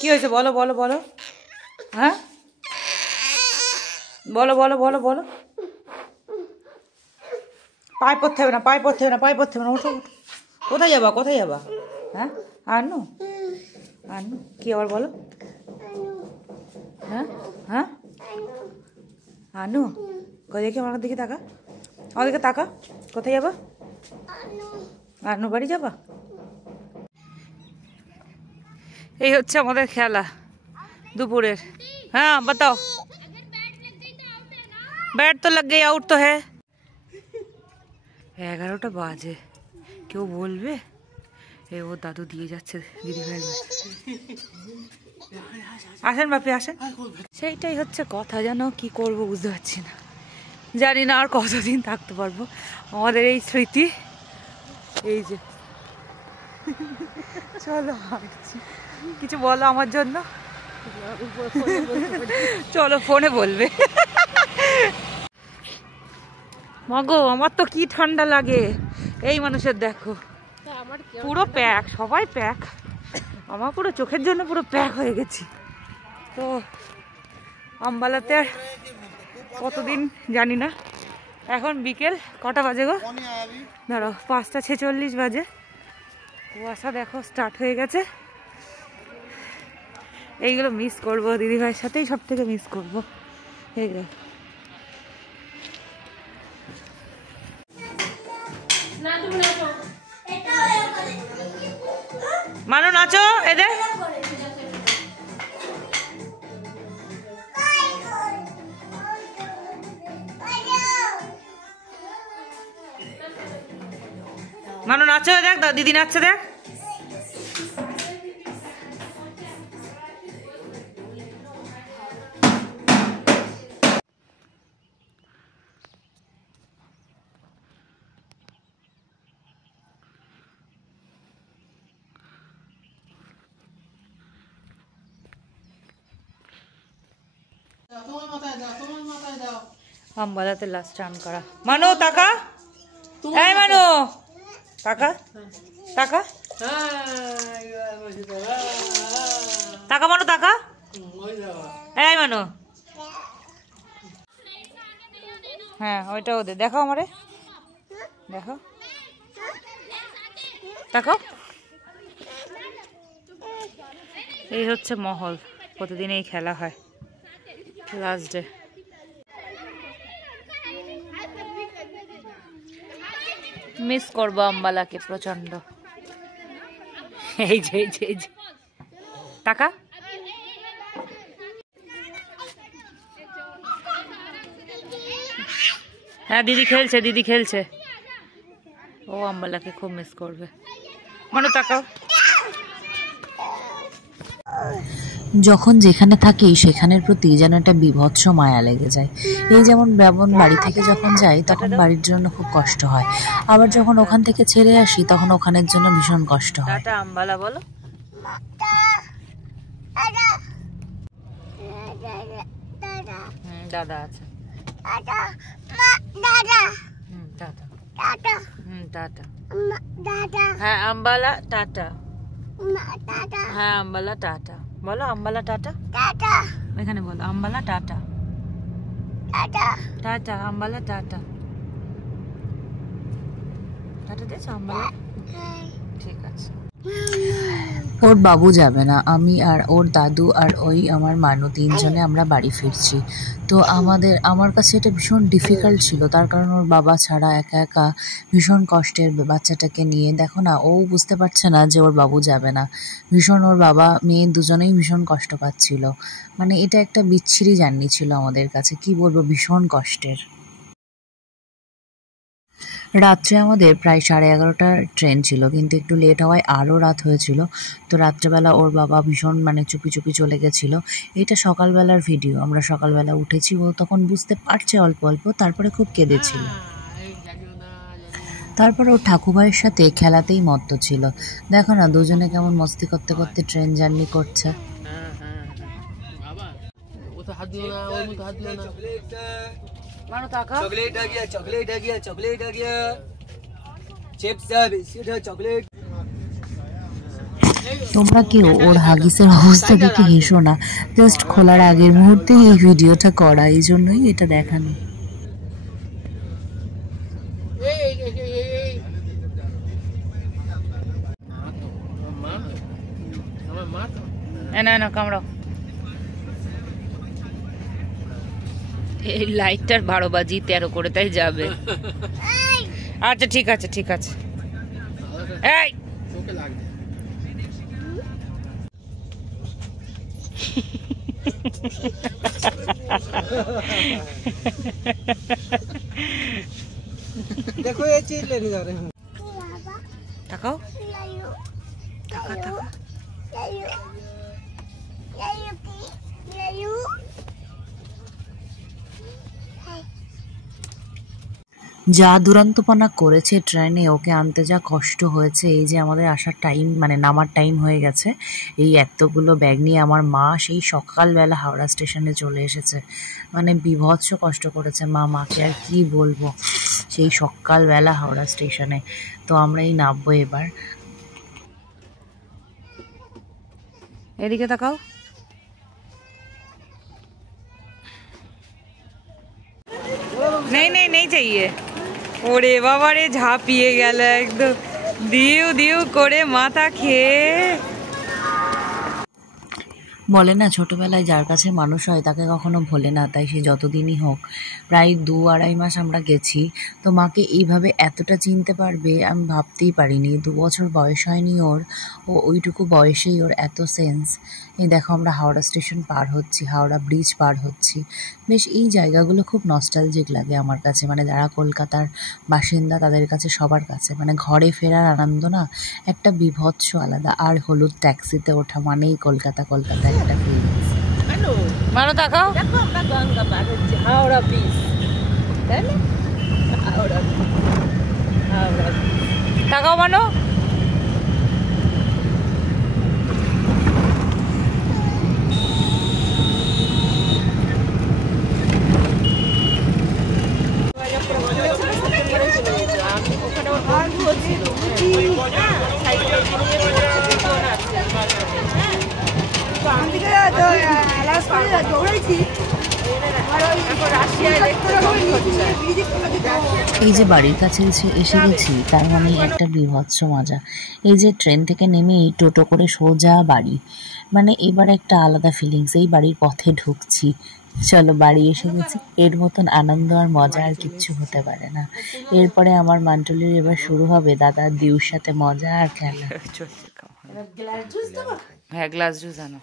কি হয়েছে বলো বলো বলো, হ্যাঁ বলো বলো বলো বলো। পায়ে পড়তে হবে না, পায়ে পড়তে হবে না, পায়ে পড়তে হবে না, ওঠো ওঠো। কোথায় যাবা, কোথায় যাবা? হ্যাঁ আনু, আনু কি আবার বলো? হ্যাঁ হ্যাঁ আনু, কোথায় দেখি আমার দিকে তাকা, আমার দিকে তাকা। কোথায় যাবা? আনু বাড়ি যাবা? এই হচ্ছে আমাদের খেলা दोपहर। हाँ बताओ। बैट तो लग गई, आउट तो है। 11টা বাজে, কেউ বলবে? এই ও দাদু দিয়ে যাচ্ছে দিদি ভাই। আসেন বাপি আসেন। সেইটাই হচ্ছে কথা, জানো কি করব বুঝতে পারছি না, জানি না আর কতদিন থাকতে পারবো আমাদের এই স্মৃতি। এই যে চলো কিছু বলো আমার জন্য, চলো ফোনে বলবে। মাগো আমার তো কি ঠান্ডা লাগে, এই মানুষের দেখো পুরো প্যাক, সবাই প্যাক, আমার পুরো চোখের জন্য পুরো প্যাক হয়ে গেছি। তো আম্বালাতে কতদিন জানি না, এখন বিকেল কটা বাজে গো, ধরো 5টা 46 বাজে। কুয়াশা দেখো স্টার্ট হয়ে গেছে। এইগুলো মিস করবো, দিদিভাইয়ের সাথেই সব থেকে মিস করবো এইগুলো। মানো নাচো এদের। মানো নাচো, দেখ দিদি নাচছে দেখ। আম্বালাতে লাস্ট রান করা। মানো টাকা, এই মানো টাকা, টাকা টাকা, মানো টাকা, এই মানো। হ্যাঁ ওইটা ওদের দেখো, আমারে দেখো, দেখো। এই হচ্ছে মহল, প্রতিদিন এই খেলা হয় লাস্ট ডে। মিস করবো আম্বালাকে প্রচন্ড। এই যে টাকা, হ্যাঁ দিদি খেলছে, দিদি খেলছে। ও আম্বালাকে খুব মিস করবে। মানো তাকাও। যখন যেখানে থাকি সেখানের প্রতি যেন একটা বিভৎস মায়া লেগে যায়। এই যেমন বাড়ি থেকে যখন যাই তখন বাড়ির জন্য খুব কষ্ট হয়, আবার যখন ওখান থেকে ছেড়ে আসি তখন ওখানের জন্য ভীষণ কষ্ট হয়। আম্বালা বলো দাদা আছে, হ্যাঁ আম্বালা টাটা, হ্যাঁ আম্বালা টাটা বলো, আম্বালা টাটা, এখানে বলো Ambala tata, tata Ambala tata, tata দিয়েছো আম্বালা, ঠিক আছে। ওর বাবু যাবে না, আমি আর ওর দাদু আর ওই আমার মানু তিনজনে আমরা বাড়ি ফিরছি। তো আমার কাছে এটা ভীষণ ডিফিকাল্ট ছিল, তার কারণ ওর বাবা ছাড়া একা একা ভীষণ কষ্টের বাচ্চাটাকে নিয়ে। দেখো না, ও বুঝতে পারছে না যে ওর বাবু যাবে না, ভীষণ ওর বাবা মেয়ে দুজনেই ভীষণ কষ্ট পাচ্ছিল। মানে এটা একটা বিচ্ছিরি জার্নি ছিল আমাদের কাছে, কি বলবো, ভীষণ কষ্টের। রাত্রে আমাদের প্রায় 11:30টার ট্রেন ছিল, কিন্তু একটু লেট হওয়ায় আরও রাত হয়েছিল। তো রাত্রেবেলা ওর বাবা ভীষণ চুপি চুপি চলে গেছিলো। এটা সকালবেলার ভিডিও, আমরা সকালবেলা উঠেছি, ও তখন বুঝতে পারছে অল্প অল্প, তারপরে খুব কেঁদেছিল। তারপর ও ঠাকুরভাইয়ের সাথে খেলাতেই মত্ত ছিল। দেখো না দুজনে কেমন মস্তি করতে করতে ট্রেন জার্নি করছে। चॉकलेट आ गया, चॉकलेट आ गया, चॉकलेट आ गया, चिप्स है, बिस्किट है, चॉकलेट। তোমরা কেউ ওর হাগিসের অবস্থা দেখে হেসো না, জাস্ট খোলার আগের মুহূর্তে এই ভিডিওটা করা, এই জন্যই এটা দেখানো। না কামড়াও। এই লাইটটার 12 বাজি 13 করে তাই যাবে। আচ্ছা ঠিক আছে ঠিক আছে। এই देखो ये चीज लेने जा रहे हैं। তাকাও যা দুরন্তপনা করেছে ট্রেনে, ওকে আনতে যা কষ্ট হয়েছে। এই যে আমাদের আসার টাইম মানে নামার টাইম হয়ে গেছে, এই এতগুলো ব্যাগ নিয়ে আমার মা সেই সকালবেলা হাওড়া স্টেশনে চলে এসেছে। মানে বীভৎস কষ্ট করেছে মাকে আর কি বলবো, সেই সকালবেলা হাওড়া স্টেশনে। তো আমরা এই নামবো এবার। এদিকে তাকাও। नहीं चाहिए। ওরে বাবা রে, ঝাঁপিয়ে গেল একদম, দিউ দিউ করে মাথা খেয়ে। বলে না ছোটবেলায় যার কাছে মানুষ হয় তাকে কখনো ভোলে না, তাই সে যতদিনই হোক, প্রায় 2-2.5 মাস আমরা গেছি। তো মাকে এইভাবে এতটা চিনতে পারবে আমি ভাবতেই পারিনি। 2 বছর বয়স হয়নি ওর, ও ওইটুকু বয়সেই ওর এত সেন্স। এই দেখো আমরা হাওড়া স্টেশন পার হচ্ছি, হাওড়া ব্রিজ পার হচ্ছি। বেশ এই জায়গাগুলো খুব নস্টালজিক লাগে আমার কাছে, মানে যারা কলকাতার বাসিন্দা তাদের কাছে, সবার কাছে মানে ঘরে ফেরার আনন্দ না একটা বীভৎস আলাদা। আর হলুদ ট্যাক্সিতে ওঠা মানেই কলকাতা কলকাতা একটা ফিলিংস। মানো তাকাও, হাওড়া ব্রিজ, তাই না? হাওড়া তাকাও মানো। এই যে বাড়ির কাছে এসে গেছি, তার মানে একটা বীভৎস মজা। এই যে ট্রেন থেকে নেমেই টোটো করে সোজা বাড়ি, মানে এবার একটা আলাদা ফিলিংস। এই বাড়ির পথে ঢুকছি, চলো বাড়ি এসে গেছি। এর মতন আনন্দ আর মজা আর কিচ্ছু হতে পারে না। এরপরে আমার মান্টুলির এবার শুরু হবে দাদা দিউর সাথে মজা আর খেলা। হ্যাঁ গ্লাস জুস আনো।